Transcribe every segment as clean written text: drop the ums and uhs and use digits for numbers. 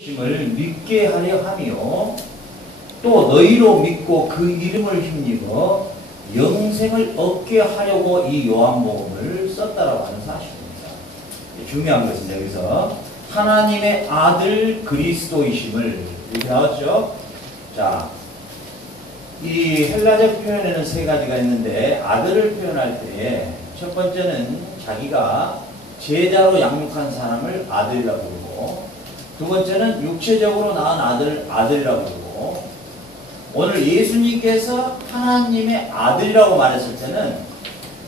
심을 믿게 하려 하며 또 너희로 믿고 그 이름을 힘입어 영생을 얻게 하려고 이 요한복음을 썼다라고 하는 사실입니다. 중요한 것은 여기서 하나님의 아들 그리스도이심을 이렇게 나왔죠. 자, 이 헬라적 표현에는 세 가지가 있는데 아들을 표현할 때 첫 번째는 자기가 제자로 양육한 사람을 아들이라고 부르고, 두 번째는 육체적으로 낳은 아들을 아들이라고 부르고, 오늘 예수님께서 하나님의 아들이라고 말했을 때는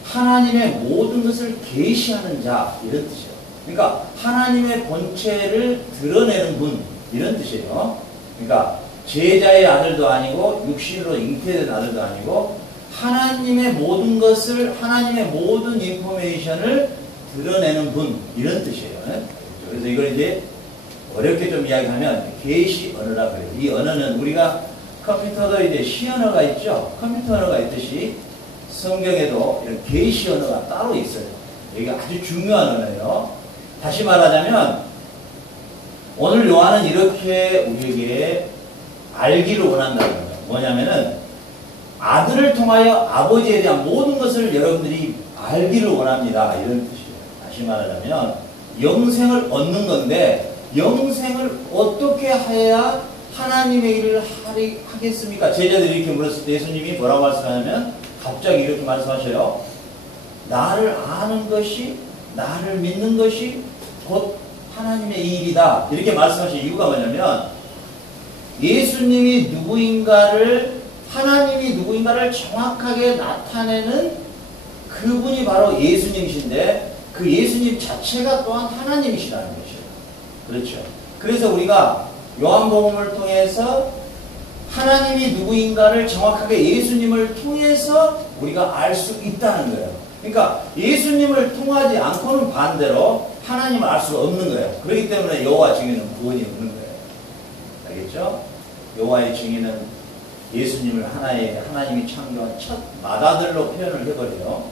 하나님의 모든 것을 계시하는 자, 이런 뜻이에요. 그러니까 하나님의 본체를 드러내는 분, 이런 뜻이에요. 그러니까 제자의 아들도 아니고 육신으로 잉태된 아들도 아니고 하나님의 모든 것을, 하나님의 모든 인포메이션을 드러내는 분, 이런 뜻이에요. 그래서 이걸 이제 어렵게 좀 이야기하면 계시 언어라 그래요. 이 언어는 우리가 컴퓨터도 이제 시 언어가 있죠. 컴퓨터 언어가 있듯이 성경에도 이런 계시 언어가 따로 있어요. 이게 아주 중요한 언어예요. 다시 말하자면 오늘 요한은 이렇게 우리에게 알기를 원한다는 거예요. 뭐냐면은 아들을 통하여 아버지에 대한 모든 것을 여러분들이 알기를 원합니다, 이런 뜻이에요. 다시 말하자면 영생을 얻는 건데, 영생을 어떻게 해야 하나님의 일을 하겠습니까? 제자들이 이렇게 물었을 때 예수님이 뭐라고 말씀하냐면 갑자기 이렇게 말씀하셔요. 나를 아는 것이, 나를 믿는 것이 곧 하나님의 일이다, 이렇게 말씀하신 이유가 뭐냐면 예수님이 누구인가를, 하나님이 누구인가를 정확하게 나타내는 그분이 바로 예수님이신데 그 예수님 자체가 또한 하나님이시라는 것이에요. 그렇죠. 그래서 우리가 요한복음을 통해서 하나님이 누구인가를 정확하게 예수님을 통해서 우리가 알 수 있다는 거예요. 그러니까 예수님을 통하지 않고는 반대로 하나님을 알 수가 없는 거예요. 그렇기 때문에 여호와 증인은 구원이 없는 거예요. 알겠죠? 여호와의 증인은 예수님을 하나님이 창조한 첫 맏아들로 표현을 해버려요.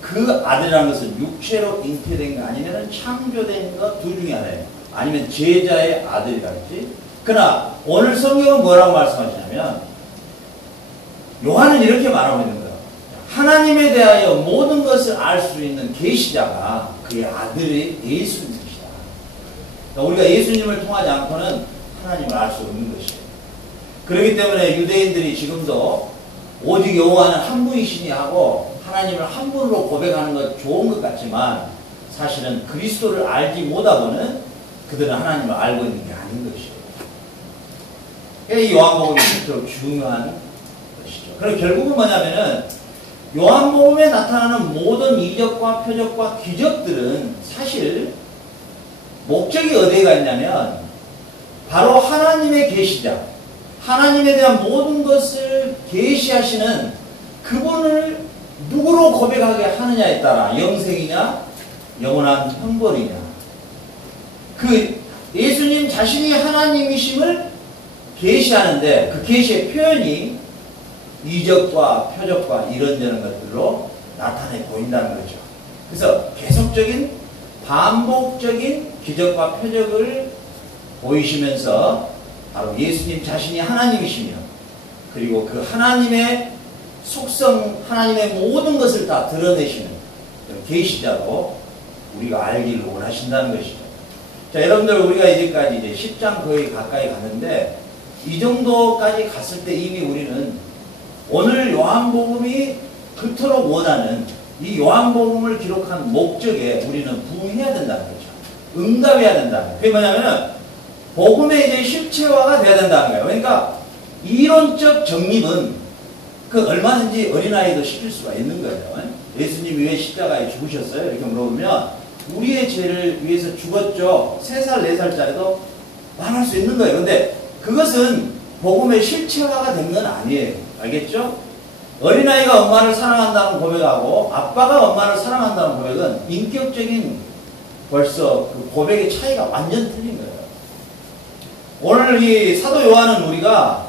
그 아들이라는 것은 육체로 잉태된 거 아니면 창조된 거 둘 중에 하나예요. 아니면 제자의 아들이라든지. 그러나 오늘 성경은 뭐라고 말씀하시냐면 요한은 이렇게 말하고 있는 거예요. 하나님에 대하여 모든 것을 알 수 있는 계시자가 그의 아들이 예수님이시다. 그러니까 우리가 예수님을 통하지 않고는 하나님을 알 수 없는 것이에요. 그렇기 때문에 유대인들이 지금도 오직 여호와는 한 분이시니 하고 하나님을 한 분으로 고백하는 것 좋은 것 같지만 사실은 그리스도를 알지 못하고는 그들은 하나님을 알고 있는 게 아닌 것이에요. 이 요한복음이 그토록 중요한 것이죠. 그리고 결국은 뭐냐면은 요한복음에 나타나는 모든 이적과 표적과 기적들은 사실 목적이 어디에 있냐면 바로 하나님의 계시자, 하나님에 대한 모든 것을 계시하시는 그분을 누구로 고백하게 하느냐에 따라 영생이냐 영원한 형벌이냐, 그 예수님 자신이 하나님이심을 계시하는데 그 계시의 표현이 이적과 표적과 이런저런 것들로 나타내 보인다는 거죠. 그래서 계속적인 반복적인 기적과 표적을 보이시면서 바로 예수님 자신이 하나님이시며 그리고 그 하나님의 속성, 하나님의 모든 것을 다 드러내시는 계시자로 우리가 알기를 원하신다는 것이죠. 자, 여러분들 우리가 이제까지 이제 10장 거의 가까이 갔는데 이 정도까지 갔을 때 이미 우리는 오늘 요한복음이 그토록 원하는 이 요한복음을 기록한 목적에 우리는 부응해야 된다는 거죠. 응답해야 된다는 거예요. 그게 뭐냐면은 복음의 이제 실체화가 돼야 된다는 거예요. 그러니까 이론적 정립은 그 얼마든지 어린아이도 시킬 수가 있는 거예요. 예수님이 왜 십자가에 죽으셨어요? 이렇게 물어보면 우리의 죄를 위해서 죽었죠. 3살, 4살짜리도 말할 수 있는 거예요. 근데 그것은 복음의 실체화가 된 건 아니에요. 알겠죠? 어린아이가 엄마를 사랑한다는 고백하고 아빠가 엄마를 사랑한다는 고백은 인격적인 벌써 그 고백의 차이가 완전 틀린 거예요. 오늘 이 사도 요한은 우리가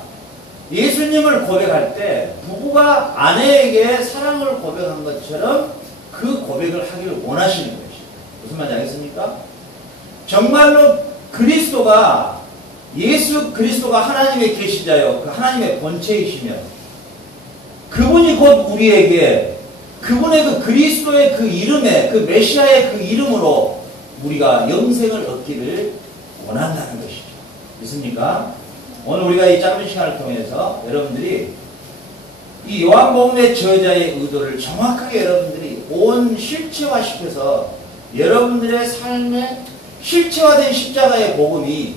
예수님을 고백할 때 부부가 아내에게 사랑을 고백한 것처럼 그 고백을 하기를 원하시는 것이죠. 무슨 말인지 알겠습니까? 정말로 그리스도가 예수 그리스도가 하나님의 계시자요 그 하나님의 본체이시며 그분이 곧 우리에게 그분의 그 그리스도의 그 이름에 그 메시아의 그 이름으로 우리가 영생을 얻기를 원한다는 것이죠. 믿습니까? 오늘 우리가 이 짧은 시간을 통해서 여러분들이 이 요한복음의 저자의 의도를 정확하게 여러분들이 온 실체화시켜서 여러분들의 삶에 실체화된 십자가의 복음이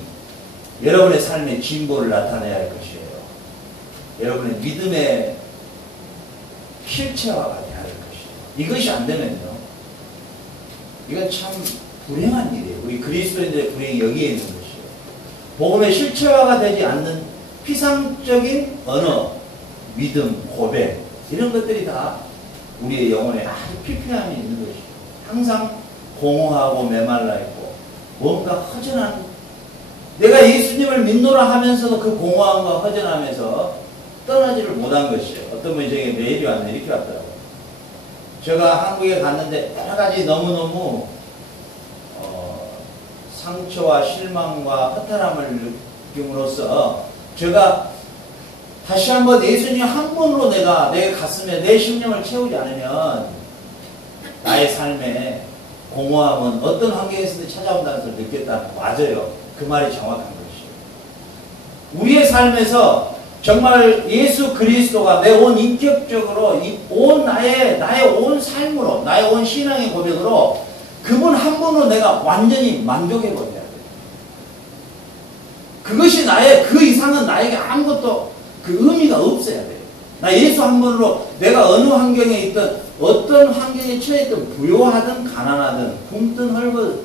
여러분의 삶의 진보를 나타내야 할 것이에요. 여러분의 믿음의 실체화가 돼야 할 것이에요. 이것이 안 되면요. 이건 참 불행한 일이에요. 우리 그리스도인들의 불행이 여기에 있는 것이에요. 복음의 실체화가 되지 않는 피상적인 언어, 믿음, 고백 이런 것들이 다 우리의 영혼에 아주 피폐함이 있는 것이죠. 항상 공허하고 메말라 있고 뭔가 허전한 내가 예수님을 믿노라 하면서도 그 공허함과 허전함에서 떠나지를 못한 것이에요. 어떤 분이 저에게 메일이 왔는데 이렇게 왔더라고요. 제가 한국에 갔는데 여러 가지 너무너무 상처와 실망과 허탈함을 느낌으로써 제가 다시 한번 예수님 한 분으로 내가 내 가슴에 내 심령을 채우지 않으면 나의 삶에 공허함은 어떤 환경에서도 찾아온다는 것을 느꼈다는 거 맞아요. 그 말이 정확한 것이에요. 우리의 삶에서 정말 예수 그리스도가 내 온 인격적으로 온 나의 온 삶으로 나의 온 신앙의 고백으로 그분 한 분으로 내가 완전히 만족해 버려야 돼요. 그것이 나의 그 이상은 나에게 아무것도 그 의미가 없어야 돼요. 나 예수 한 분으로 내가 어느 환경에 있든 어떤 환경에 처해 있든 부요하든 가난하든 굶든 헐거든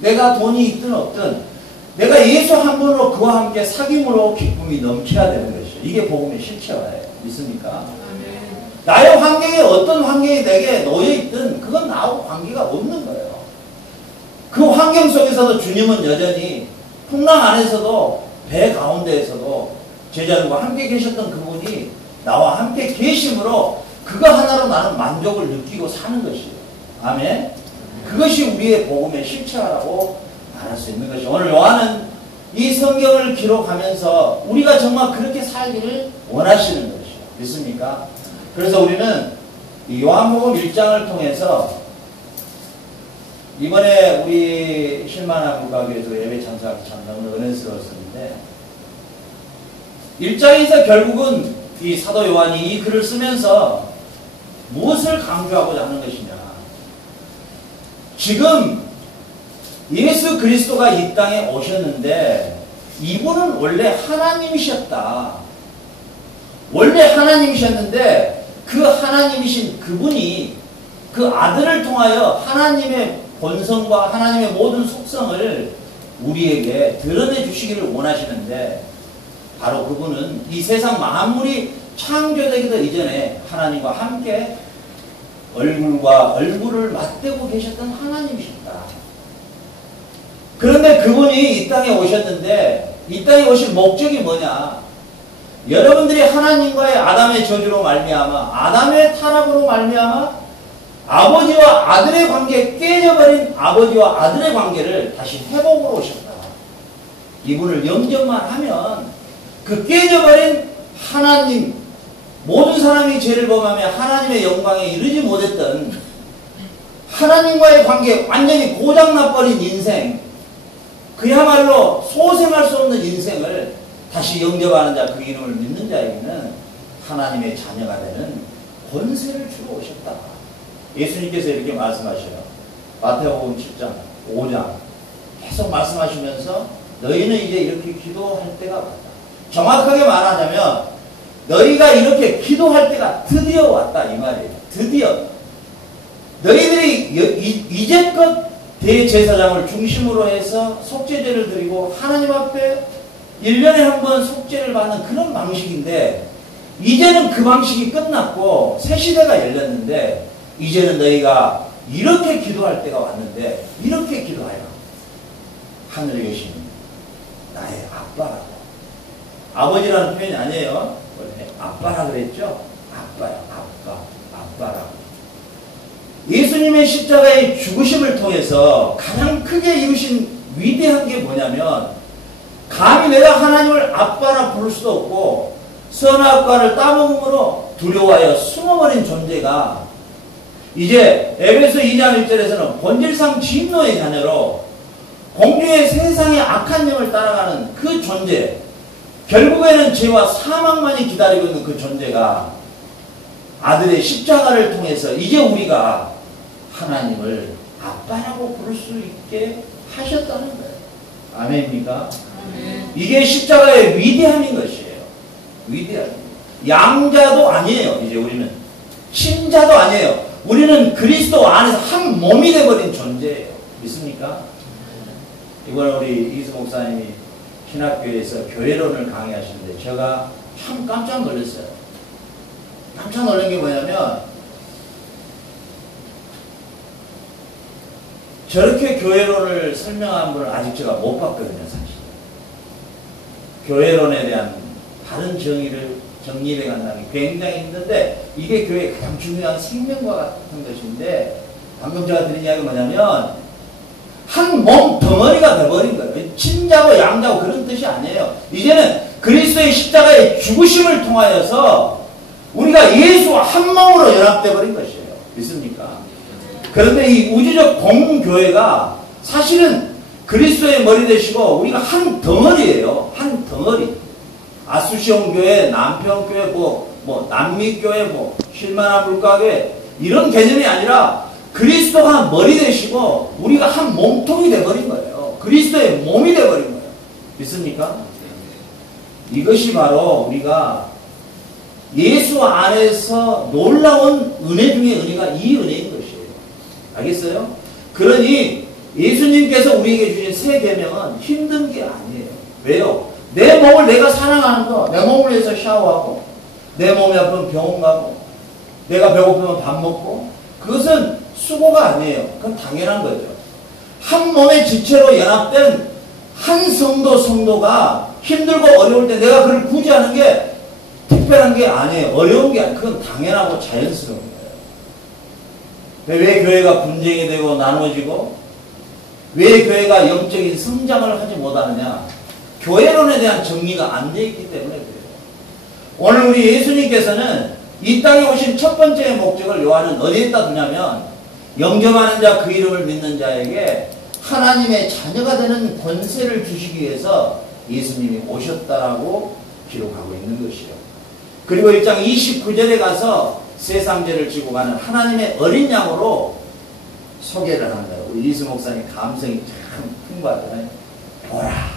내가 돈이 있든 없든 내가 예수 한 분으로 그와 함께 사귐으로 기쁨이 넘쳐야 되는 것이죠. 이게 복음의 실체화예요. 믿습니까? 나의 환경에 어떤 환경이 내게 놓여있든 그건 나하고 관계가 없는 거예요. 그 환경 속에서도 주님은 여전히 풍랑 안에서도 배 가운데에서도 제자들과 함께 계셨던 그분이 나와 함께 계심으로 그거 하나로 나는 만족을 느끼고 사는 것이에요. 아멘. 그것이 우리의 복음의 실체화라고 말할 수 있는 것이죠. 오늘 요한은 이 성경을 기록하면서 우리가 정말 그렇게 살기를 원하시는 것이죠. 믿습니까? 그래서 우리는 이 요한복음 1장을 통해서 이번에 우리 실만한국가교에서 예배 참석하기 참 너무 은혜스러웠었는데 1장에서 결국은 이 사도 요한이 이 글을 쓰면서 무엇을 강조하고자 하는 것이냐. 지금 예수 그리스도가 이 땅에 오셨는데 이분은 원래 하나님이셨다. 원래 하나님이셨는데 그 하나님이신 그분이 그 아들을 통하여 하나님의 본성과 하나님의 모든 속성을 우리에게 드러내 주시기를 원하시는데 바로 그분은 이 세상 만물이 창조되기도 이전에 하나님과 함께 얼굴과 얼굴을 맞대고 계셨던 하나님이셨다. 그런데 그분이 이 땅에 오셨는데 이 땅에 오실 목적이 뭐냐? 여러분들이 하나님과의 아담의 저주로 말미암아 아담의 타락으로 말미암아 아버지와 아들의 관계 깨져버린 아버지와 아들의 관계를 다시 회복으로 오셨다. 이분을 영접만 하면 그 깨져버린 하나님 모든 사람이 죄를 범하며 하나님의 영광에 이르지 못했던 하나님과의 관계 완전히 고장나버린 인생 그야말로 소생할 수 없는 인생을 다시 영접하는 자 그 이름을 믿는 자에게는 하나님의 자녀가 되는 권세를 주러 오셨다. 예수님께서 이렇게 말씀하셔요. 마태복음 7장 5장 계속 말씀하시면서 너희는 이제 이렇게 기도할 때가 왔다. 정확하게 말하자면 너희가 이렇게 기도할 때가 드디어 왔다 이 말이에요. 드디어 너희들이 이제껏 대제사장을 중심으로 해서 속죄제를 드리고 하나님 앞에 1년에 한 번 속죄를 받는 그런 방식인데 이제는 그 방식이 끝났고 새 시대가 열렸는데 이제는 너희가 이렇게 기도할 때가 왔는데 이렇게 기도하여 하늘에 계신 나의 아빠라고. 아버지라는 표현이 아니에요. 원래 아빠라 그랬죠. 아빠야 아빠라고. 예수님의 십자가의 죽으심을 통해서 가장 크게 이루신 위대한 게 뭐냐면 감히 내가 하나님을 아빠라 부를 수도 없고 선악과를 따먹음으로 두려워하여 숨어버린 존재가 이제 에베소 2장 1절에서는 본질상 진노의 자녀로 공중의 세상의 악한 영을 따라가는 그 존재, 결국에는 죄와 사망만이 기다리고 있는 그 존재가 아들의 십자가를 통해서 이제 우리가 하나님을 아빠라고 부를 수 있게 하셨다는 거예요. 아멘입니까? 아멘. 이게 십자가의 위대함인 것이에요. 위대함. 양자도 아니에요. 이제 우리는 신자도 아니에요. 우리는 그리스도 안에서 한 몸이 되어버린 존재예요. 믿습니까? 이번에 우리 이수 목사님이 신학교에서 교회론을 강의하시는데 제가 참 깜짝 놀랐어요. 깜짝 놀란 게 뭐냐면 저렇게 교회론을 설명한 분을 아직 제가 못 봤거든요. 사실 교회론에 대한 바른 정리해 간다는 게 굉장히 힘든데 이게 교회의 가장 중요한 생명과 같은 것인데 방금 제가 드린 이야기가 뭐냐면 한 몸 덩어리가 돼버린 거예요. 친자고 양자고 그런 뜻이 아니에요. 이제는 그리스도의 십자가의 죽으심을 통하여서 우리가 예수와 한 몸으로 연합돼 버린 것이에요. 믿습니까? 그런데 이 우주적 공교회가 사실은 그리스도의 머리 되시고 우리가 한 덩어리예요. 한 덩어리. 아수시온 교회, 남평교회, 남미교회, 쉴만한 물가교회 이런 개념이 아니라 그리스도가 머리 되시고 우리가 한 몸통이 돼버린 거예요. 그리스도의 몸이 돼버린 거예요. 믿습니까? 이것이 바로 우리가 예수 안에서 놀라운 은혜 중에 은혜가 이 은혜인 것이에요. 알겠어요? 그러니 예수님께서 우리에게 주신 새 계명은 힘든 게 아니에요. 왜요? 내 몸을 내가 사랑하는 거, 내 몸을 위해서 샤워하고, 내 몸이 아프면 병원 가고, 내가 배고프면 밥 먹고, 그것은 수고가 아니에요. 그건 당연한 거죠. 한 몸의 지체로 연합된 한 성도가 힘들고 어려울 때 내가 그를 구제하는 게 특별한 게 아니에요. 어려운 게 아니에요. 그건 당연하고 자연스러운 거예요. 왜 교회가 분쟁이 되고 나눠지고, 왜 교회가 영적인 성장을 하지 못하느냐? 교회론에 대한 정리가 안 되어 있기 때문에 그래요. 오늘 우리 예수님께서는 이 땅에 오신 첫 번째 목적을 요한은 어디에다 두냐면 영접하는 자 그 이름을 믿는 자에게 하나님의 자녀가 되는 권세를 주시기 위해서 예수님이 오셨다라고 기록하고 있는 것이에요. 그리고 1장 29절에 가서 세상 죄를 지고 가는 하나님의 어린 양으로 소개를 하는 거예요. 우리 이수 목사님 감성이 참 풍부하잖아요. 보라.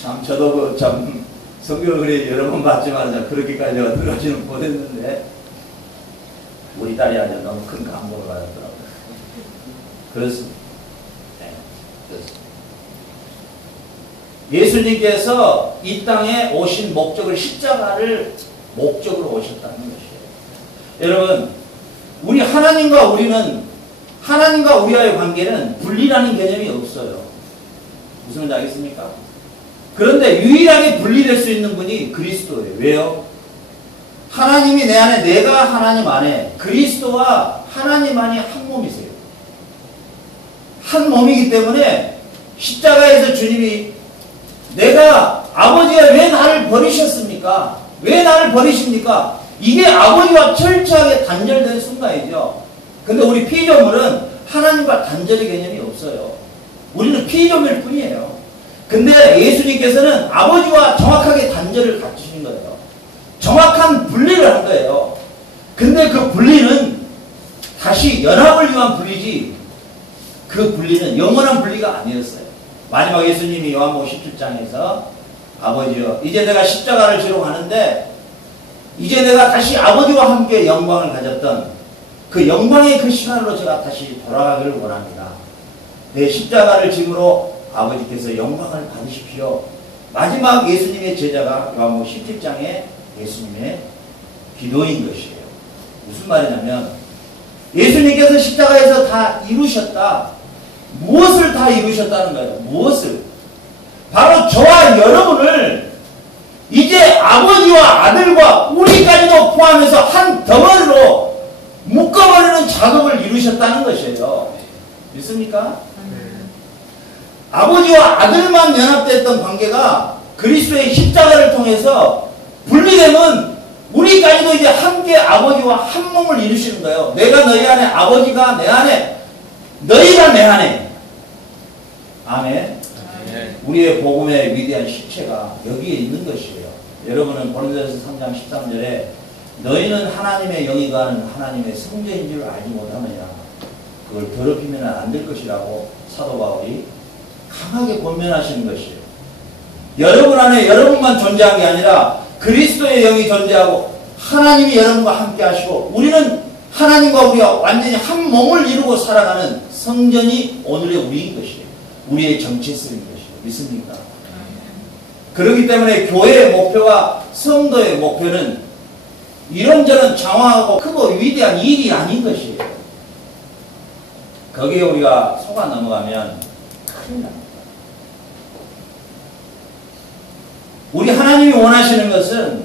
참 저도 참 성경을 그래 여러 번 봤지만 그렇게까지 제가 들어가지는 못했는데 우리 딸이 아주 너무 큰 감동을 받았더라고요. 그렇습니다. 네, 그렇습니다. 예수님께서 이 땅에 오신 목적을 십자가를 목적으로 오셨다는 것이에요. 여러분 우리 하나님과 우리와의 관계는 분리라는 개념이 없어요. 무슨 말인지 알겠습니까? 그런데 유일하게 분리될 수 있는 분이 그리스도예요. 왜요? 하나님이 내 안에, 내가 하나님 안에, 그리스도와 하나님 안이 한 몸이세요. 한 몸이기 때문에 십자가에서 주님이 내가 아버지가 왜 나를 버리셨습니까? 왜 나를 버리십니까? 이게 아버지와 철저하게 단절된 순간이죠. 근데 우리 피조물은 하나님과 단절의 개념이 없어요. 우리는 피조물 뿐이에요. 근데 예수님께서는 아버지와 정확하게 단절을 갖추신 거예요. 정확한 분리를 한 거예요. 근데 그 분리는 다시 연합을 위한 분리지 그 분리는 영원한 분리가 아니었어요. 마지막 예수님이 요한복음 17장에서 아버지여 이제 내가 십자가를 지러 가는데 이제 내가 다시 아버지와 함께 영광을 가졌던 그 영광의 그 시간으로 제가 다시 돌아가기를 원합니다. 내 십자가를 짐으로 아버지께서 영광을 받으십시오. 마지막 예수님의 제자가 요한복음 17장에 예수님의 기도인 것이에요. 무슨 말이냐면 예수님께서 십자가에서 다 이루셨다. 무엇을 다 이루셨다는 거예요? 무엇을? 바로 저와 여러분을 이제 아버지와 아들과 우리까지도 포함해서 한 덩어리로 묶어버리는 작업을 이루셨다는 것이에요. 믿습니까? 아버지와 아들만 연합됐던 관계가 그리스도의 십자가를 통해서 분리되면 우리까지도 이제 함께 아버지와 한 몸을 이루시는 거예요. 내가 너희 안에, 아버지가 내 안에, 너희가 내 안에. 아멘. 우리의 복음의 위대한 실체가 여기에 있는 것이에요. 여러분은 고린도전서 3장 13절에 너희는 하나님의 영이 거하는 하나님의 성전인 줄 알지 못하느냐. 그걸 더럽히면 안 될 것이라고 사도 바울이 강하게 권면하시는 것이에요. 여러분 안에 여러분만 존재한 게 아니라 그리스도의 영이 존재하고 하나님이 여러분과 함께 하시고 우리는 하나님과 우리가 완전히 한 몸을 이루고 살아가는 성전이 오늘의 우리인 것이에요. 우리의 정체성인 것이에요. 믿습니까? 그렇기 때문에 교회의 목표와 성도의 목표는 이런저런 장황하고 크고 위대한 일이 아닌 것이에요. 거기에 우리가 속아 넘어가면 큰일 납니다. 우리 하나님이 원하시는 것은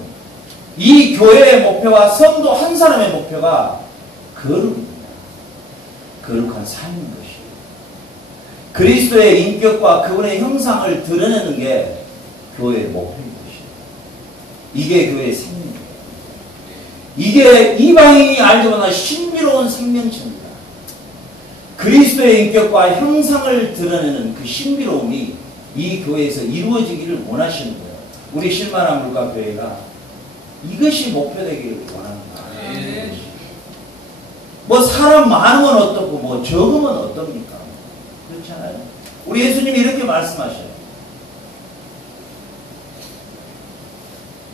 이 교회의 목표와 성도 한 사람의 목표가 거룩입니다. 거룩한 삶인 것이에요. 그리스도의 인격과 그분의 형상을 드러내는 게 교회의 목표인 것이에요. 이게 교회의 생명이에요. 이게 이방인이 알지 못한 신비로운 생명체입니다. 그리스도의 인격과 형상을 드러내는 그 신비로움이 이 교회에서 이루어지기를 원하시는 거예요. 우리 실만한 물가교회가 이것이 목표되기를 원합니다. 뭐 사람 많으면 어떻고 뭐 적으면 어떻습니까? 그렇잖아요. 우리 예수님이 이렇게 말씀하셔요.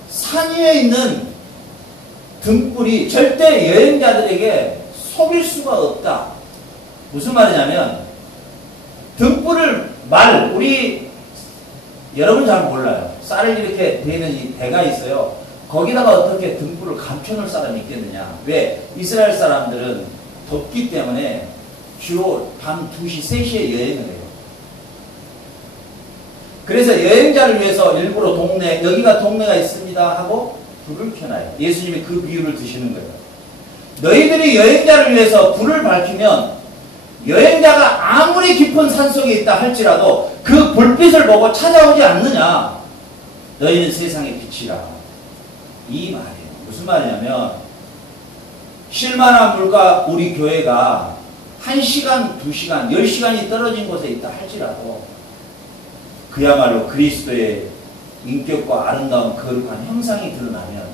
산 위에 있는 등불이 절대 여행자들에게 속일 수가 없다. 무슨 말이냐면 등불을 우리 여러분 잘 몰라요. 쌀을 이렇게 되는 이 대가 있어요. 거기다가 어떻게 등불을 감춰놓을 사람이 있겠느냐. 왜? 이스라엘 사람들은 덥기 때문에 주로 밤 2시, 3시에 여행을 해요. 그래서 여행자를 위해서 일부러 여기가 동네가 있습니다 하고 불을 켜놔요. 예수님이 그 비유를 드시는 거예요. 너희들이 여행자를 위해서 불을 밝히면 여행자가 아무리 깊은 산속에 있다 할지라도 그 불빛을 보고 찾아오지 않느냐. 너희는 세상의 빛이라. 이 말이에요. 무슨 말이냐면 실만한 물가 우리 교회가 1시간, 2시간, 10시간이 떨어진 곳에 있다 할지라도 그야말로 그리스도의 인격과 아름다운 거룩한 형상이 드러나면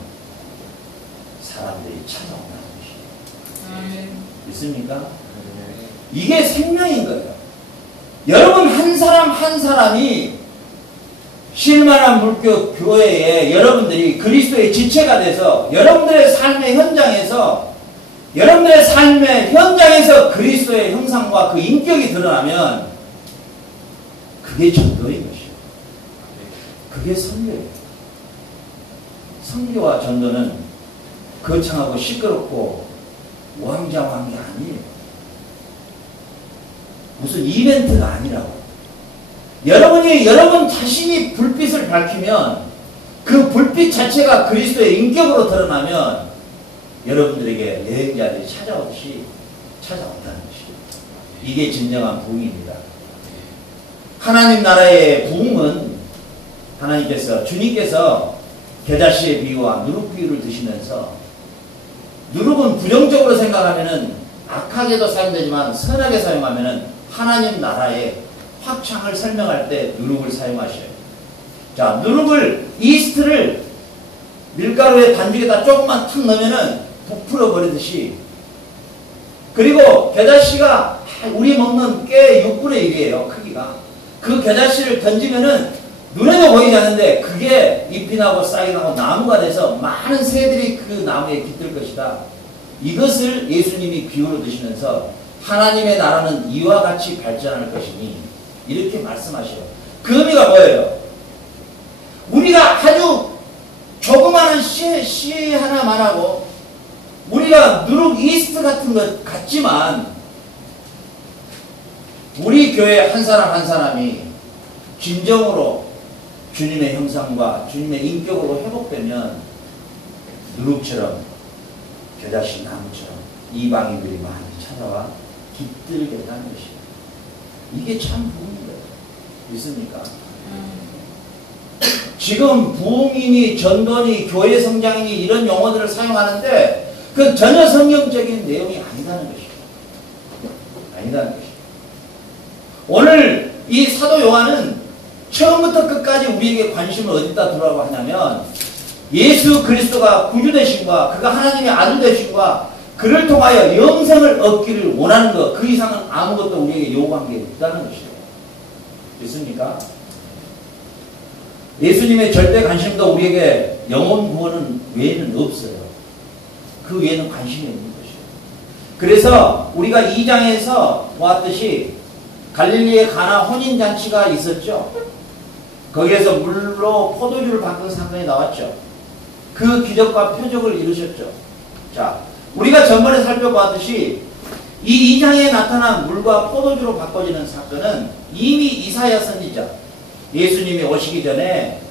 사람들이 찾아온다는 것이에요. 믿습니까? 이게 생명인 거예요. 여러분 한 사람 한 사람이 실만한 물교 교회에 여러분들이 그리스도의 지체가 돼서 여러분들의 삶의 현장에서 그리스도의 형상과 그 인격이 드러나면 그게 전도인 것이에요. 그게 선교예요. 선교와 전도는 거창하고 시끄럽고 우왕좌왕한 게 아니에요. 무슨 이벤트가 아니라고. 여러분 자신이 불빛을 밝히면 그 불빛 자체가 그리스도의 인격으로 드러나면 여러분들에게 여행자들이 찾아오듯이 찾아온다는 것이에요. 이게 진정한 부흥입니다. 하나님 나라의 부흥은 주님께서 겨자씨의 비유와 누룩 비유를 드시면서 누룩은 부정적으로 생각하면은 악하게도 사용되지만 선하게 사용하면은 하나님 나라의 확장을 설명할 때 누룩을 사용하셔요. 자, 이스트를 밀가루에 반죽에다 조금만 탁 넣으면은 부풀어 버리듯이. 그리고 겨자씨가 우리 먹는 깨 6분의 1이에요, 크기가. 그 겨자씨를 던지면은 눈에도 보이지 않는데 그게 잎이 나고 싹이 나고 나무가 돼서 많은 새들이 그 나무에 깃들 것이다. 이것을 예수님이 비유로 드시면서 하나님의 나라는 이와 같이 발전할 것이니 이렇게 말씀하셔요. 그 의미가 뭐예요? 우리가 아주 조그마한 씨 하나만 하고 우리가 누룩 이스트 같은 것 같지만 우리 교회 한 사람 한 사람이 진정으로 주님의 형상과 주님의 인격으로 회복되면 누룩처럼 겨자씨 나무처럼 이방인들이 많이 찾아와 깃들게 하는 것이에요. 이게 참 부흥인 거예요. 믿습니까? 지금 부흥이니 전도니 교회 성장이니 이런 용어들을 사용하는데 그 전혀 성경적인 내용이 아니다는 것이죠. 아니다는 것이죠. 오늘 이 사도 요한은 처음부터 끝까지 우리에게 관심을 어디다 두라고 하냐면 예수 그리스도가 구주 되심과 그가 하나님의 아들 되심과 그를 통하여 영생을 얻기를 원하는 것, 그 이상은 아무것도 우리에게 요구한 게 없다는 것이에요. 믿습니까? 예수님의 절대 관심도 우리에게 영혼 구원은 외에는 없어요. 그 외에는 관심이 없는 것이에요. 그래서 우리가 2장에서 보았듯이 갈릴리에 가나 혼인잔치가 있었죠. 거기에서 물로 포도주를 바꾼 사건이 나왔죠. 그 기적과 표적을 이루셨죠. 자, 우리가 전번에 살펴보았듯이 이 2장에 나타난 물과 포도주로 바꿔지는 사건은 이미 이사야 선지자 예수님이 오시기 전에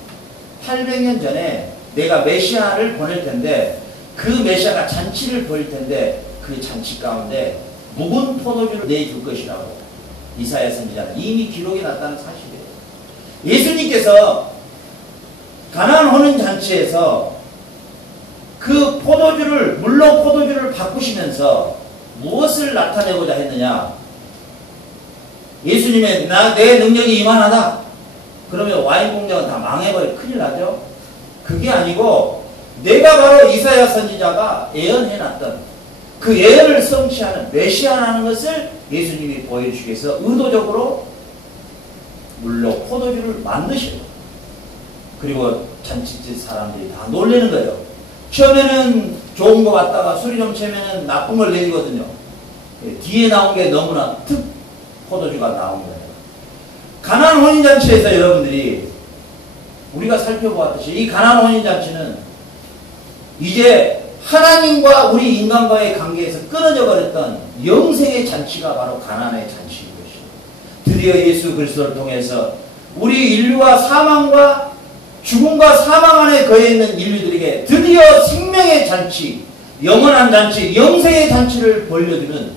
800년 전에 내가 메시아를 보낼 텐데 그 메시아가 잔치를 벌일 텐데 그 잔치 가운데 묵은 포도주를 내줄 것이라고 이사야 선지자는 이미 기록이 났다는 사실이에요. 예수님께서 가나안 혼인잔치에서 그 포도주를 물로 포도주를 바꾸시면서 무엇을 나타내고자 했느냐? 예수님의 내 능력이 이만하다. 그러면 와인 공장은 다 망해버려 큰일 나죠. 그게 아니고 내가 바로 이사야 선지자가 예언해놨던 그 예언을 성취하는 메시아라는 것을 예수님이 보여주시기 위해서 의도적으로 물로 포도주를 만드시고 그리고 잔치집 사람들이 다 놀라는 거예요. 처음에는 좋은 거 같다가 술이 좀 채면은 나쁜 걸 내리거든요. 뒤에 나온 게 너무나 특 포도주가 나온 거예요. 가나안 혼인잔치에서 여러분들이 우리가 살펴보았듯이 이 가나안 혼인잔치는 이제 하나님과 우리 인간과의 관계에서 끊어져 버렸던 영생의 잔치가 바로 가나안의 잔치인 것이에요. 드디어 예수 그리스도를 통해서 우리 인류와 사망과 죽음과 사망 안에 거해 있는 인류들에게 드디어 생명의 잔치, 영원한 잔치, 영생의 잔치를 벌려주는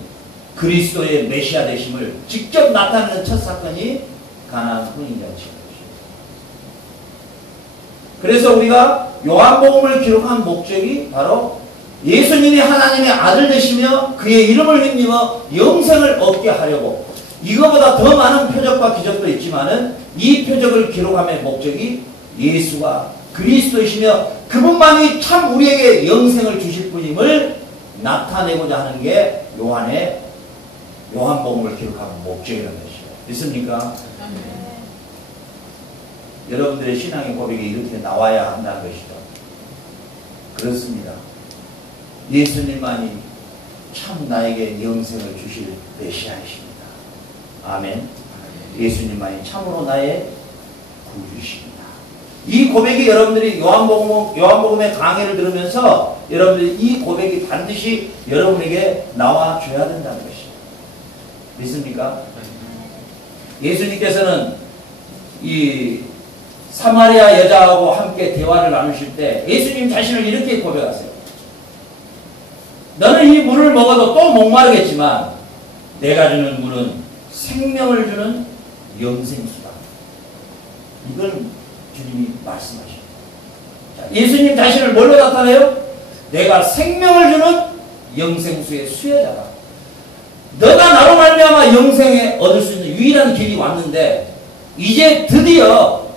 그리스도의 메시아 되심을 직접 나타내는 첫 사건이 가나안 혼인잔치입니다. 그래서 우리가 요한복음을 기록한 목적이 바로 예수님이 하나님의 아들 되시며 그의 이름을 힘입어 영생을 얻게 하려고 이거보다 더 많은 표적과 기적도 있지만은 이 표적을 기록함의 목적이 예수가 그리스도이시며 그분만이 참 우리에게 영생을 주실 분임을 나타내고자 하는 게 요한복음을 기록한 목적이라는 것이에요. 믿습니까? 여러분들의 신앙의 고백이 이렇게 나와야 한다는 것이죠. 그렇습니다. 예수님만이 참 나에게 영생을 주실 메시아이십니다. 아멘. 예수님만이 참으로 나의 구주십니다. 이 고백이 여러분들이 요한복음의 강해를 들으면서 여러분들이 이 고백이 반드시 여러분에게 나와줘야 된다는 것이에요. 믿습니까? 예수님께서는 이 사마리아 여자하고 함께 대화를 나누실 때 예수님 자신을 이렇게 고백하세요. 너는 이 물을 먹어도 또 목마르겠지만 내가 주는 물은 생명을 주는 영생수다. 이걸 주님이 말씀하십니다. 예수님 자신을 뭘로 나타내요? 내가 생명을 주는 영생수의 수여자다. 너가 나로 말미암아 영생에 얻을 수 있는 유일한 길이 왔는데 이제 드디어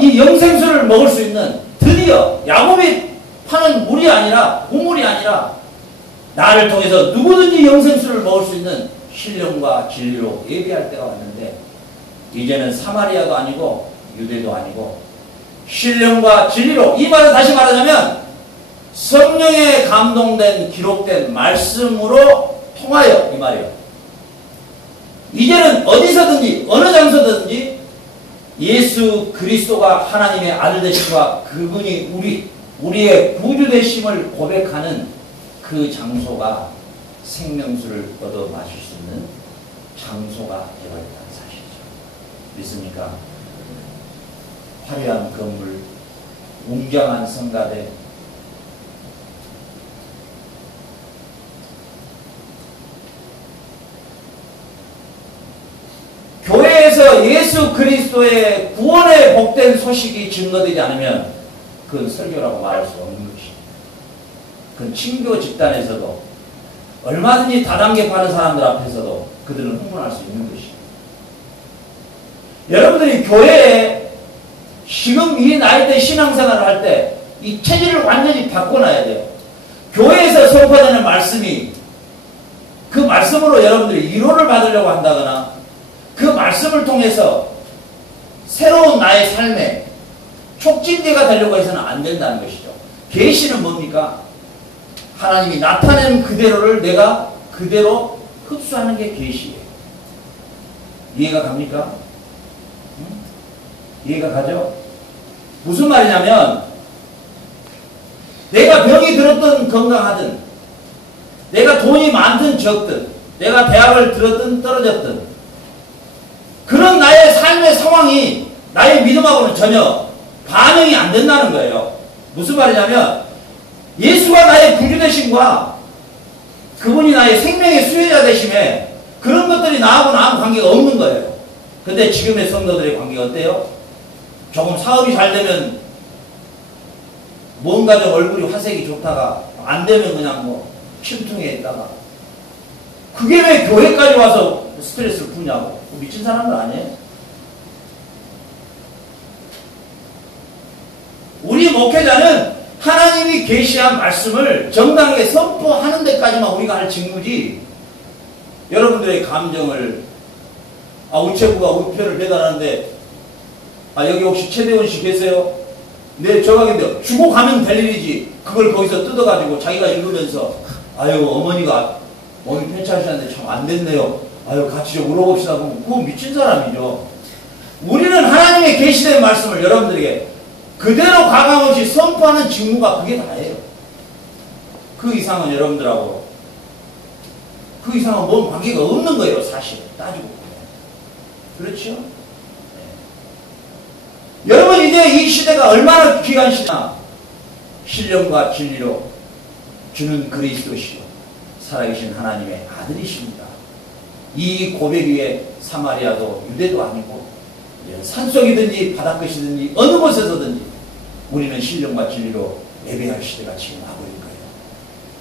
이 영생수를 먹을 수 있는 드디어 야곱이 파는 물이 아니라 우물이 아니라 나를 통해서 누구든지 영생수를 먹을 수 있는 신령과 진리로 예비할 때가 왔는데 이제는 사마리아도 아니고 유대도 아니고 신령과 진리로 이 말은 다시 말하자면 성령에 감동된 기록된 말씀으로 통하여 이 말이에요. 이제는 어디서든지 어느 장소든지 예수 그리스도가 하나님의 아들 되심과 그분이 우리의 구주 되심을 고백하는 그 장소가 생명수를 얻어 마실 수 있는 장소가 되어있다는 사실이죠. 믿습니까? 화려한 건물, 웅장한 성가대, 교회에서 예수 그리스도의 구원의 복된 소식이 증거되지 않으면 그건 설교라고 말할 수 없는 것입니다. 그건 친교 집단에서도 얼마든지 다단계 파는 사람들 앞에서도 그들은 흥분할 수 있는 것입니다. 여러분들이 교회에 지금 이 나이 때 신앙생활을 할 때 이 체질을 완전히 바꿔놔야 돼요. 교회에서 선포되는 말씀이 그 말씀으로 여러분들이 위로를 받으려고 한다거나 그 말씀을 통해서 새로운 나의 삶에 촉진제가 되려고 해서는 안 된다는 것이죠. 계시는 뭡니까? 하나님이 나타내는 그대로를 내가 그대로 흡수하는 게 계시예요. 이해가 갑니까? 이해가 가죠? 무슨 말이냐면 내가 병이 들었든 건강하든 내가 돈이 많든 적든 내가 대학을 들었든 떨어졌든 그런 나의 삶의 상황이 나의 믿음하고는 전혀 반영이 안 된다는 거예요. 무슨 말이냐면 예수가 나의 구주 되심과 그분이 나의 생명의 수혜자 되심에 그런 것들이 나하고 아무 관계가 없는 거예요. 근데 지금의 성도들의 관계가 어때요? 조금 사업이 잘 되면 뭔가 좀 얼굴이 화색이 좋다가 안 되면 그냥 뭐 침통해 있다가 그게 왜 교회까지 와서 스트레스를 푸냐고. 미친 사람들 아니에요? 우리 목회자는 하나님이 계시한 말씀을 정당하게 선포하는 데까지만 우리가 할 직무지 여러분들의 감정을 우체부가 우표를 배달하는데 여기 혹시 최대원 씨 계세요? 네, 저가겠는데 주고 가면 될 일이지 그걸 거기서 뜯어가지고 자기가 읽으면서 어머니가 몸이 편찮으시는데 참 안 됐네요. 같이 좀 물어봅시다. 그건 미친 사람이죠. 우리는 하나님의 계시된 말씀을 여러분들에게 그대로 가감없이 선포하는 직무가 그게 다예요. 그 이상은 여러분들하고 그 이상은 뭔 관계가 없는 거예요. 사실 따지고 보면. 그렇죠? 여러분 이제 이 시대가 얼마나 귀한 시대나 신령과 진리로 주는 그리스도시요 살아계신 하나님의 아들이십니다. 이 고백 위에 사마리아도 유대도 아니고 산속이든지 바닷끝이든지 어느 곳에서든지 우리는 신령과 진리로 예배할 시대가 지금 하고 있는 거예요.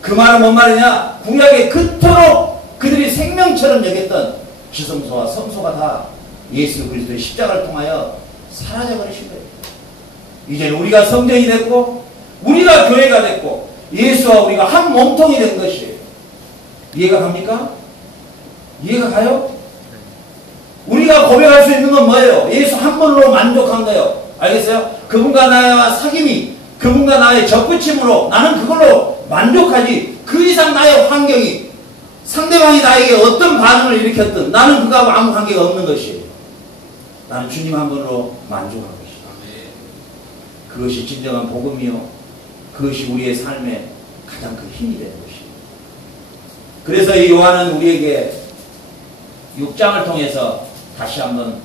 그 말은 뭔 말이냐? 구약에 그토록 그들이 생명처럼 여겼던 지성소와 성소가 다 예수 그리스도의 십자가를 통하여 사라져버리신 거예요. 이제는 우리가 성전이 됐고 우리가 교회가 됐고 예수와 우리가 한 몸통이 된 것이에요. 이해가 갑니까? 이해가 가요? 우리가 고백할 수 있는 건 뭐예요? 예수 한 분으로 만족한 거예요. 알겠어요? 그분과 나의 사귐이 그분과 나의 접붙임으로 나는 그걸로 만족하지 그 이상 나의 환경이 상대방이 나에게 어떤 반응을 일으켰든 나는 그거하고 아무 관계가 없는 것이에요. 나는 주님 한 분으로 만족한 것이다. 그것이 진정한 복음이요. 그것이 우리의 삶의 가장 큰 힘이 되는 것이에요. 그래서 이 요한은 우리에게 6장을 통해서 다시 한번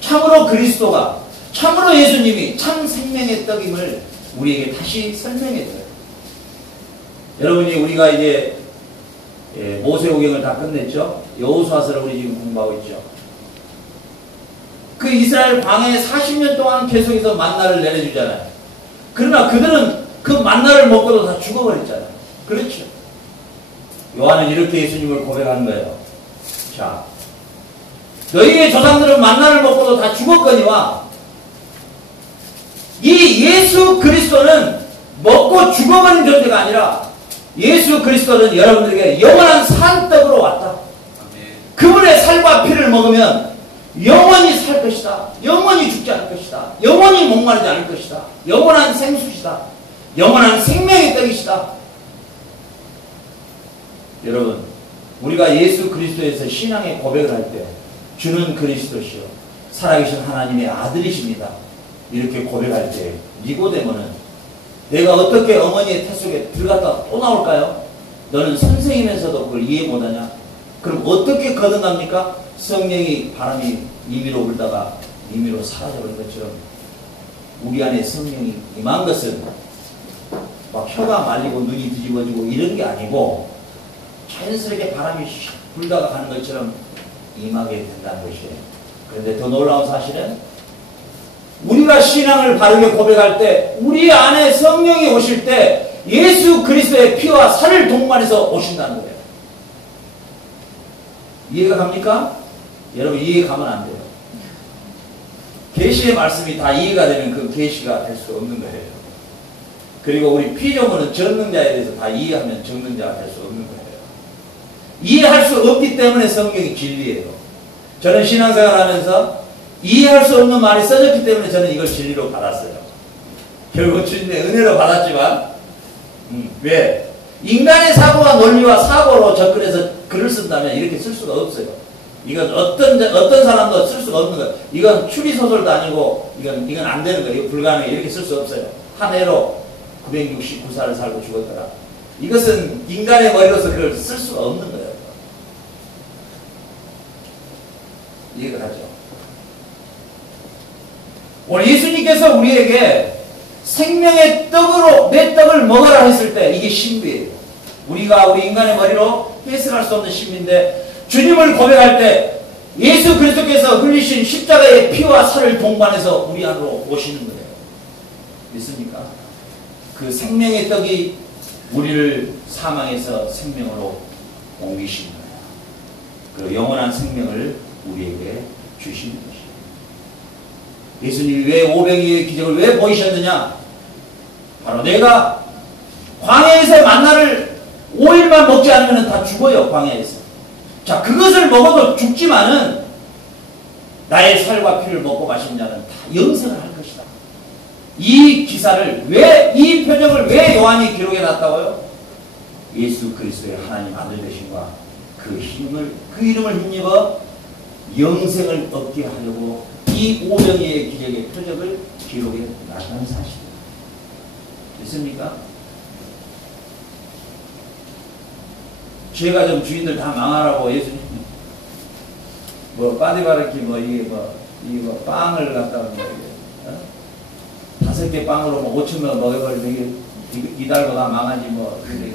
참으로 그리스도가 참으로 예수님이 참 생명의 떡임을 우리에게 다시 설명해 줘요. 여러분이 우리가 이제 모세오경을 다 끝냈죠. 여호수아서를 우리 지금 공부하고 있죠. 그 이스라엘 광야에 40년 동안 계속해서 만나를 내려주잖아요. 그러나 그들은 그 만나를 먹고도 다 죽어버렸잖아요. 그렇죠. 요한은 이렇게 예수님을 고백하는 거예요. 자, 너희의 조상들은 만나를 먹고도 다 죽었거니와 이 예수 그리스도는 먹고 죽어버린 존재가 아니라 예수 그리스도는 여러분들에게 영원한 산떡으로 왔다. 그분의 살과 피를 먹으면 영원히 살 것이다. 영원히 죽지 않을 것이다. 영원히 목마르지 않을 것이다. 영원한 생수시다. 영원한 생명의 떡이시다. 여러분, 우리가 예수 그리스도에서 신앙의 고백을 할 때 주는 그리스도시요 살아계신 하나님의 아들이십니다. 이렇게 고백할 때 니고데모는 내가 어떻게 어머니의 태 속에 들어갔다 또 나올까요? 너는 선생이면서도 그걸 이해 못하냐? 그럼 어떻게 거듭납니까? 성령이 바람이 임의로 불다가 임의로 사라져버린 것처럼 우리 안에 성령이 임한 것은 막 혀가 말리고 눈이 뒤집어지고 이런 게 아니고 자연스럽게 바람이 슉 불다가 가는 것처럼 임하게 된다는 것이에요. 그런데 더 놀라운 사실은 우리가 신앙을 바르게 고백할 때 우리 안에 성령이 오실 때 예수 그리스도의 피와 살을 동반해서 오신다는 거예요. 이해가 갑니까? 여러분 이해 가면 안 돼요. 계시의 말씀이 다 이해가 되면 그 계시가 될 수 없는 거예요. 그리고 우리 피조물은 전능자에 대해서 다 이해하면 전능자가 될 수 없는 거예요. 이해할 수 없기 때문에 성경이 진리예요. 저는 신앙생활 하면서 이해할 수 없는 말이 써졌기 때문에 저는 이걸 진리로 받았어요. 결국 주님의 은혜로 받았지만 왜? 인간의 사고와 논리와 사고로 접근해서 글을 쓴다면 이렇게 쓸 수가 없어요. 이건 어떤 사람도 쓸 수가 없는 거예요. 이건 추리소설도 아니고 이건 안 되는 거예요. 이거 불가능해. 이렇게 쓸 수 없어요. 한 해로 969살을 살고 죽었더라. 이것은 인간의 머리로서 그걸 쓸 수가 없는 거예요. 이해가 가죠? 오늘 예수님께서 우리에게 생명의 떡으로 내 떡을 먹으라 했을 때 이게 신비예요. 우리가 우리 인간의 머리로 해석할 수 없는 신비인데 주님을 고백할 때 예수 그리스도께서 흘리신 십자가의 피와 살을 동반해서 우리 안으로 오시는 거예요. 믿습니까? 그 생명의 떡이 우리를 사망에서 생명으로 옮기시는 거예요. 그 영원한 생명을 우리에게 주시는 것이에요. 예수님이 왜 500의 기적을 왜 보이셨느냐? 바로 내가 광야에서 만나를 5일만 먹지 않으면 다 죽어요. 광야에서. 자, 그것을 먹어도 죽지만은 나의 살과 피를 먹고 마신 자는 다 영생을 할 것이다. 이 기사를 이 표적을 왜 요한이 기록해 놨다고요? 예수 그리스도의 하나님 아들 되심과 그 힘을, 그 이름을 힘입어 영생을 얻게 하려고 이 500여의 기적의 표적을 기록해 놨다는 사실입니다. 믿습니까? 죄가 좀 주인들 다 망하라고 예수님 빠디바르키 이게 빵을 갖다가 다섯 개 빵으로 5,000명 먹여버리면 이달고 다 망하지 그렇게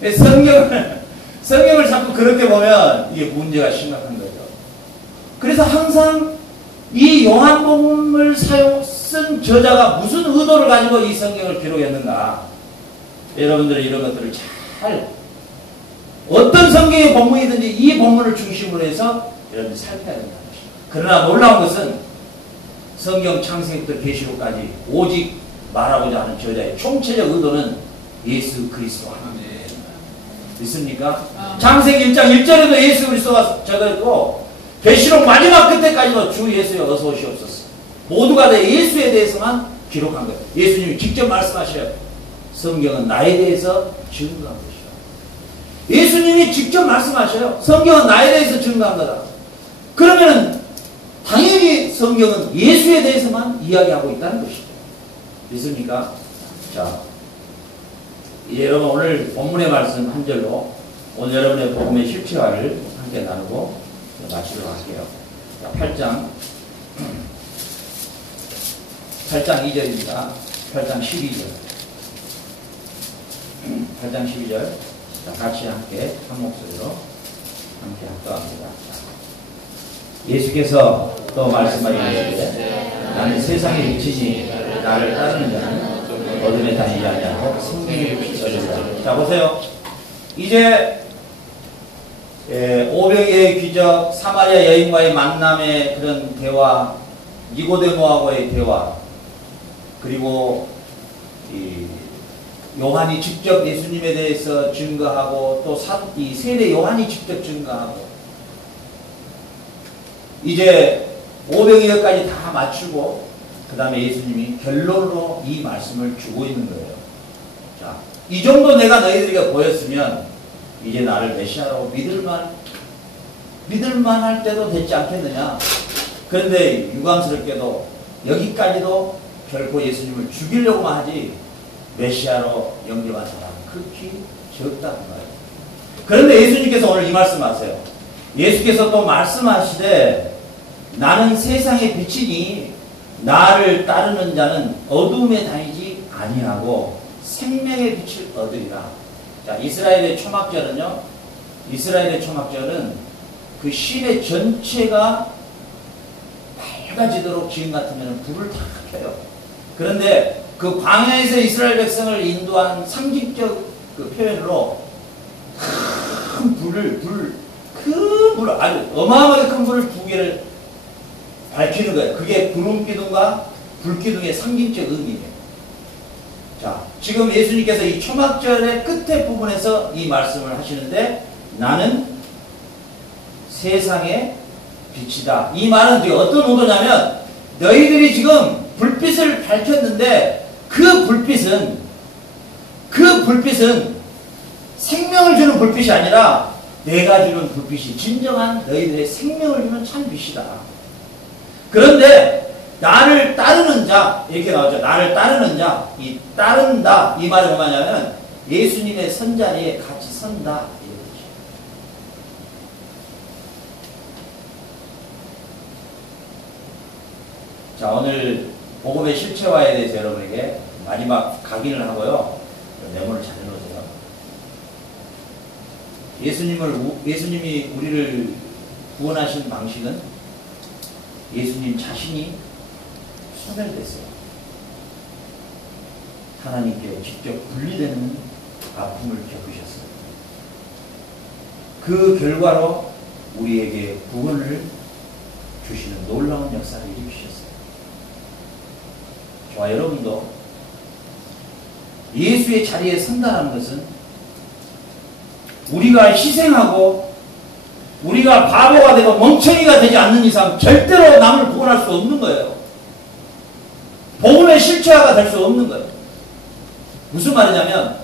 되겠어요. 성경을 자꾸 그렇게 보면 이게 문제가 심각한 거죠. 그래서 항상 이 요한복음을 쓴 저자가 무슨 의도를 가지고 이 성경을 기록했는가? 여러분들은 이런 것들을 잘 어떤 성경의 본문이든지 이 본문을 중심으로 해서 여러분들이 살펴야 된다는 것입니다. 그러나 놀라운 것은 성경 창세기부터 계시록까지 오직 말하고자 하는 저자의 총체적 의도는 예수 그리스도 하나님. 믿습니까? 창세기 1장 1절에도 예수 그리스도가 적어있고 계시록 마지막 끝에까지도 주 예수에 어서 오시옵소서. 모두가 다 예수에 대해서만 기록한 거예요. 예수님이 직접 말씀하셔요. 성경은 나에 대해서 증거한 것이다. 예수님이 직접 말씀하셔요. 성경은 나에 대해서 증거한 거다. 그러면 당연히 성경은 예수에 대해서만 이야기하고 있다는 것이죠. 믿습니까? 자, 여러분 오늘 본문의 말씀 한 절로 오늘 여러분의 복음의 실체화를 함께 나누고 마치도록 할게요. 자, 8장 2절입니다. 8장 12절. 8장 12절. 자, 같이 함께 한 목소리로 함께 합독합니다. 예수께서 또 말씀하시기를 나는 세상의 빛이니 나를 따르는 자는 어둠에 다니지 아니하고 생명의 빛이 얻으리라. 자, 보세요. 이제 500의 기적, 사마리아 여인과의 만남의 그런 대화, 니고데모하고의 대화, 그리고 요한이 직접 예수님에 대해서 증거하고 또 이 세례 요한이 직접 증거하고 이제 500여까지 다 맞추고 그 다음에 예수님이 결론으로 이 말씀을 주고 있는 거예요. 자, 이 정도 내가 너희들에게 보였으면 이제 나를 메시아로 믿을만 할 때도 됐지 않겠느냐. 그런데 유감스럽게도 여기까지도 결코 예수님을 죽이려고만 하지 메시아로 영접한 사람은 극히 적다는 거예요. 그런데 예수님께서 오늘 이 말씀하세요. 예수께서 또 말씀하시되 나는 세상의 빛이니 나를 따르는 자는 어둠에 다니지 아니하고 생명의 빛을 얻으리라. 자, 이스라엘의 초막절은 그 시내 전체가 밝아지도록 지금 같으면 불을 다 켜요. 그런데 그 광야에서 이스라엘 백성을 인도한 상징적 그 표현으로 큰 불을 아주 어마어마하게 큰 불을 두 개를 밝히는 거예요. 그게 구름기둥과 불기둥의 상징적 의미예요. 자, 지금 예수님께서 이 초막절의 끝에 부분에서 이 말씀을 하시는데, 나는 세상의 빛이다. 이 말은 어떤 의도냐면, 너희들이 지금 불빛을 밝혔는데 그 불빛은 생명을 주는 불빛이 아니라 내가 주는 불빛이 진정한 너희들의 생명을 주는 참 빛이다. 그런데 나를 따르는 자, 이렇게 나오죠. 나를 따르는 자, 이 따른다, 이 말은 뭐냐면 예수님의 선자리에 같이 선다, 이런 뜻이에요. 자, 오늘 복음의 실체화에 대해서 여러분에게 마지막 각인을 하고요, 메모를 잘 해놓으세요. 예수님이 우리를 구원하신 방식은 예수님 자신이 소멸됐어요. 하나님께 직접 분리되는 아픔을 겪으셨어요. 그 결과로 우리에게 구원을 주시는 놀라운 역사를 일으키셨어요. 저와 여러분도 예수의 자리에 선다는 것은 우리가 희생하고 우리가 바보가 되고 멍청이가 되지 않는 이상 절대로 남을 구원할 수 없는 거예요. 복음의 실체화가 될 수 없는 거예요. 무슨 말이냐면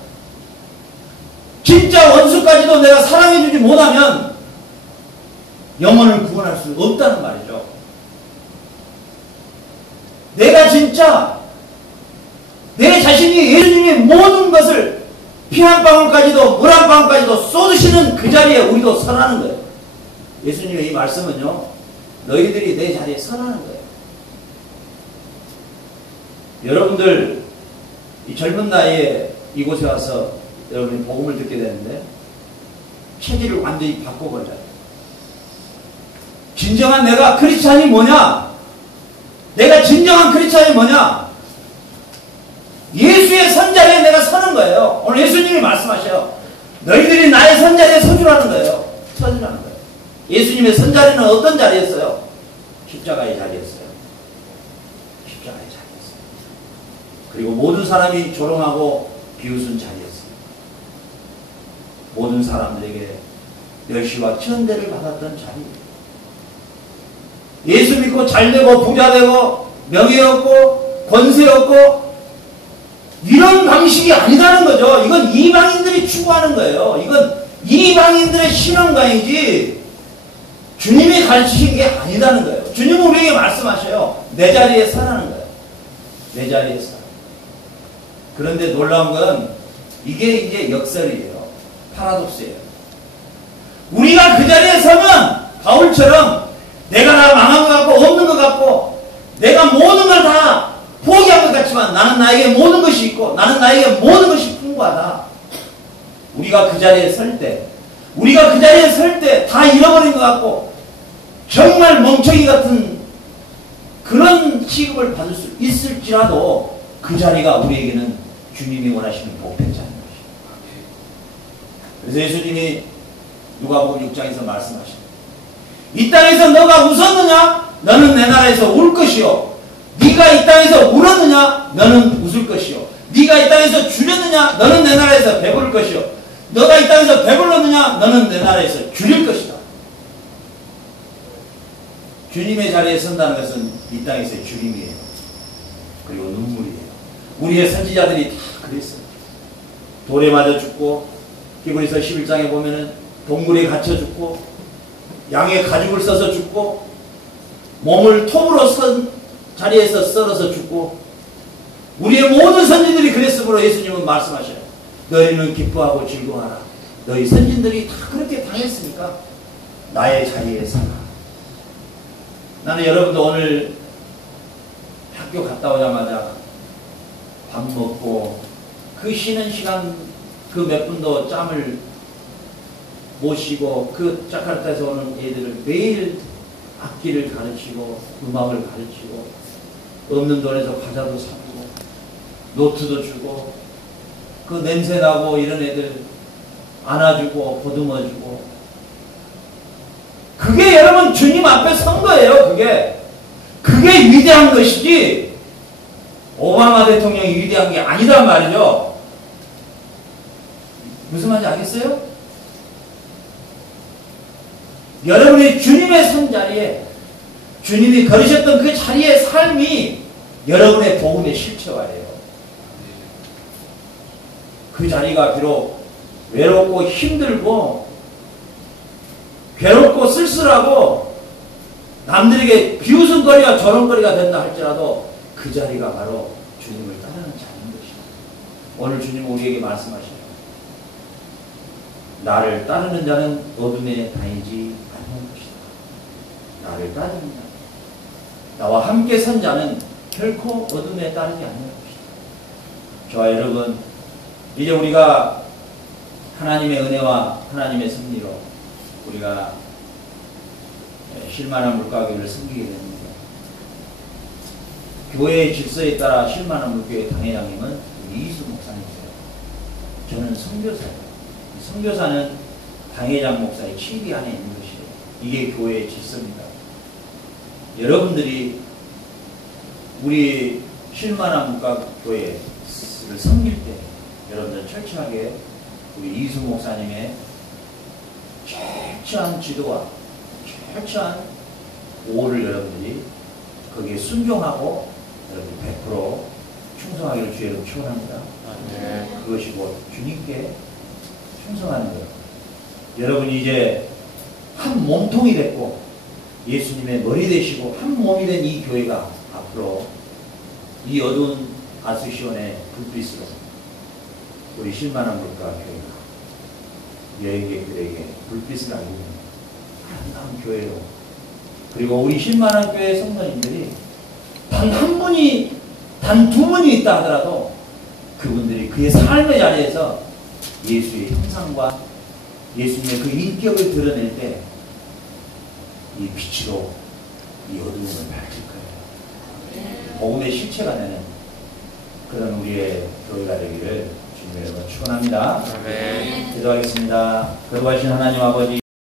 진짜 원수까지도 내가 사랑해주지 못하면 영혼을 구원할 수 없다는 말이죠. 내가 진짜 내 자신이 예수님의 모든 것을 피 한 방울까지도 물 한 방울까지도 쏟으시는 그 자리에 우리도 서라는 거예요. 예수님의 이 말씀은요, 너희들이 내 자리에 서라는 거예요. 여러분들 이 젊은 나이에 이곳에 와서 여러분이 복음을 듣게 되는데 체질을 완전히 바꿔버려요. 진정한 내가 크리스찬이 뭐냐? 내가 진정한 크리스찬이 뭐냐? 예수의 선자리에 내가 서는 거예요. 오늘 예수님이 말씀하셔요. 너희들이 나의 선자리에 서주라는 거예요. 서주라는 거예요. 예수님의 선자리는 어떤 자리였어요? 십자가의 자리였어요. 십자가의 자리였어요. 그리고 모든 사람이 조롱하고 비웃은 자리였어요. 모든 사람들에게 멸시와 천대를 받았던 자리예요. 예수 믿고 잘되고 부자되고 명예 얻고 권세 얻고 이런 방식이 아니다는 거죠. 이건 이방인들이 추구하는 거예요. 이건 이방인들의 신앙관이지 주님이 가르치신 게 아니다는 거예요. 주님은 우리에게 말씀하셔요. 내 자리에 서라는 거예요. 내 자리에 서. 그런데 놀라운 건 이게 이제 역설이에요. 파라독스예요. 우리가 그 자리에 서면 바울처럼 내가 다 망한 것 같고 없는 것 같고 내가 모든 걸 다 포기한 것 같지만 나는 나에게 모든 것이 있고 나는 나에게 모든 것이 풍부하다. 우리가 그 자리에 설 때 다 잃어버린 것 같고 정말 멍청이 같은 그런 취급을 받을 수 있을지라도 그 자리가 우리에게는 주님이 원하시는 복된 자리인 것입니다. 그래서 예수님이 누가복음 6장에서 말씀하십니다. 이 땅에서 너가 웃었느냐? 너는 내 나라에서 울 것이요. 네가 이 땅에서 울었느냐? 너는 웃을 것이요. 네가 이 땅에서 줄였느냐? 너는 내 나라에서 배부를 것이요. 너가 이 땅에서 배불렀느냐? 너는 내 나라에서 줄일 것이다. 주님의 자리에 선다는 것은 이 땅에서의 주님이에요. 그리고 눈물이에요. 우리의 선지자들이 다 그랬어요. 돌에 맞아 죽고 히브리서 11장에 보면은 동굴에 갇혀 죽고 양의 가죽을 써서 죽고 몸을 톱으로 선 자리에서 썰어서 죽고 우리의 모든 선진들이 그랬으므로 예수님은 말씀하셔요. 너희는 기뻐하고 즐거워하라. 너희 선진들이 다 그렇게 당했으니까 나의 자리에 서라. 나는 여러분도 오늘 학교 갔다 오자마자 밥 먹고 그 쉬는 시간 그 몇 분도 짬을 모시고 그 자카르타에서 오는 애들을 매일 악기를 가르치고 음악을 가르치고 없는 돈에서 과자도 사주고 노트도 주고 그 냄새나고 이런 애들 안아주고 보듬어주고 그게 여러분 주님 앞에 선 거예요. 그게 위대한 것이지 오바마 대통령이 위대한 게 아니란 말이죠. 무슨 말인지 알겠어요? 여러분이 주님의 손자리에 주님이 걸으셨던 그 자리의 삶이 여러분의 복음의 실체화예요. 그 자리가 비록 외롭고 힘들고 괴롭고 쓸쓸하고 남들에게 비웃음거리가 조롱거리가 된다 할지라도 그 자리가 바로 주님을 따르는 자리인 것이다. 오늘 주님 우리에게 말씀하시죠. 나를 따르는 자는 어둠에 다니지 않는 것이다. 나를 따르는 자, 나와 함께 선 자는 결코 어둠에 따르지 않는 것이다. 저와 여러분, 이제 우리가 하나님의 은혜와 하나님의 섭리로 우리가 쉴만한 물가교를 섬기게 됩니다. 교회의 질서에 따라 쉴만한 물교의 당회장님은 이희수 목사님이세요. 저는 선교사예요. 선교사는 당회장 목사의 치비 안에 있는 것이에요. 이게 교회의 질서입니다. 여러분들이 우리 쉴만한 물가교회를 섬길 때 여러분들 철저하게 우리 이희수 목사님의 철저한 지도와 철저한 오를 여러분들이 거기에 순종하고 여러분 100% 충성하기를 주의 이름으로 축원합니다. 그것이 곧 주님께 충성하는 것. 여러분이 이제 한 몸통이 됐고 예수님의 머리 되시고 한 몸이 된 이 교회가 앞으로 이 어두운 아스시온의 불빛으로 우리 쉴만한 물가 교회가 여행객들에게 불빛을 알리는 아름다운 교회로, 그리고 우리 쉴만한 교회 성도님들이 단 한 분이 단 두 분이 있다 하더라도 그분들이 그의 삶의 자리에서 예수의 형상과 예수님의 그 인격을 드러낼 때 이 빛으로 이 어두움을 밝힐 거예요. 복음의 실체가 되는 그런 우리의 교회가 되기를 주님의 이름으로 축원합니다. 기도하겠습니다. 거룩하신 하나님 아버지,